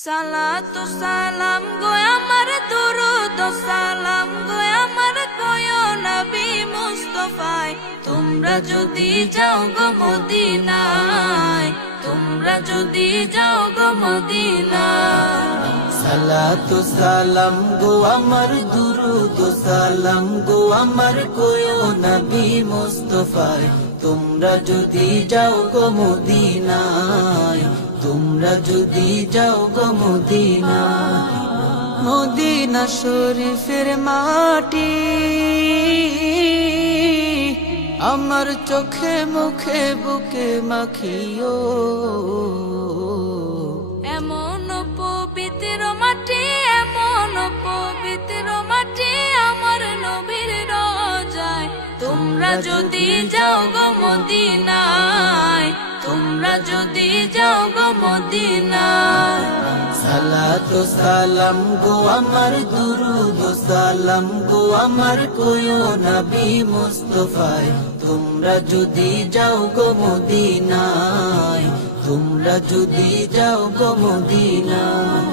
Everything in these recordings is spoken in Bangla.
সালাতু সালাম গো আমার দুরুদ সালাম গো আমার কয়ো নবী মুস্তাফায় তোমরা যদি যাও গো মদিনায় তোমরা যদি যাও গো মদিনায় সালাতু সালাম গো আমার দুরুদ সালাম গো আমার কয়ো নবী মুস্তাফায় তোমরা যদি যাও গো মদিনায় তোমরা যদি যাও গো মদিনায় মদিনা শরীফের মাটি আমার চোখে মুখে বুকে মাখিও এমন পবিত্র মাটি এমন পবিত্র মাটি আমার নবীর রোজায় তোমরা যদি যাও গো মদিনায় তোমরা যদি যাও গো মদিনায় সালাতু সালাম গো আমার দুরুদ সালাম গো আমার কয়ো নবী মুস্তাফায় তোমরা যদি যাও গো মদিনায় তোমরা যদি যাও গো মদিনায়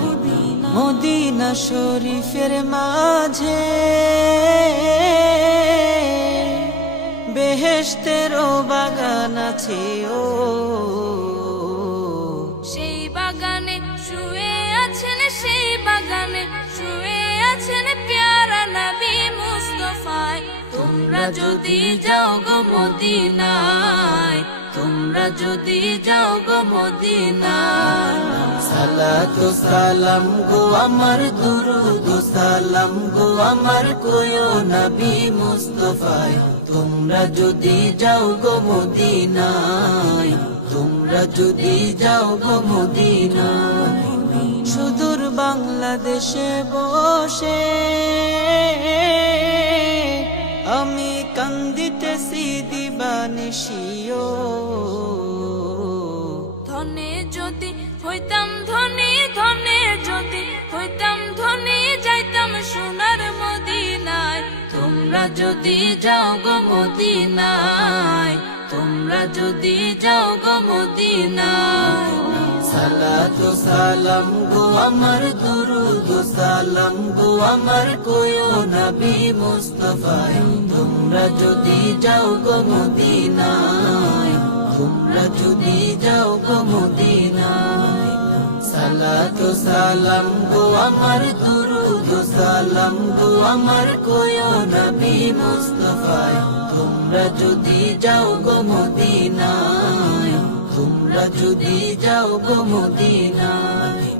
মদিনা শরীফের মাঝে বেহেশতেরও বাগান আছে ও সেই বাগানে শুয়ে আছেন সেই বাগানে শুয়ে আছেন প্যারা নবী মুস্তাফায় তোমরা যদি যাও গো মদিনায় তোমরা যদি যাও গো মদিনায় সালাতু সালাম গো আমার দুরুদ সালাম গো আমার কয়ো নবী মুস্তাফায় তোমরা যদি যাও গো মদিনায় তোমরা যদি যাও গো মদিনায় সুদূর বাংলাদেশে বসে আমি কান্দিতেছি দিবানিশিও ধনে যদি হইতাম ধনী ধনে যদি হইতাম ধনী যাইতাম সোনার মদিনায় তোমরা যদি যাও গো মদিনায় তোমরা যদি যাও গো মদিনায় সালাতু সালাম গো আমার দুরুদ সালাম গো আমার কয়ো নবী মুস্তাফায় তোমরা যদি যাও গো মদিনায় তোমরা যদি যাও গো মদিনায় সালাতু সালাম গো আমার দুরুদ সালাম গো আমার কয়ো নবী মুস্তাফায় তোমরা যদি যাও গো মদিনায় তোমরা যদি যাও গো মদিনায়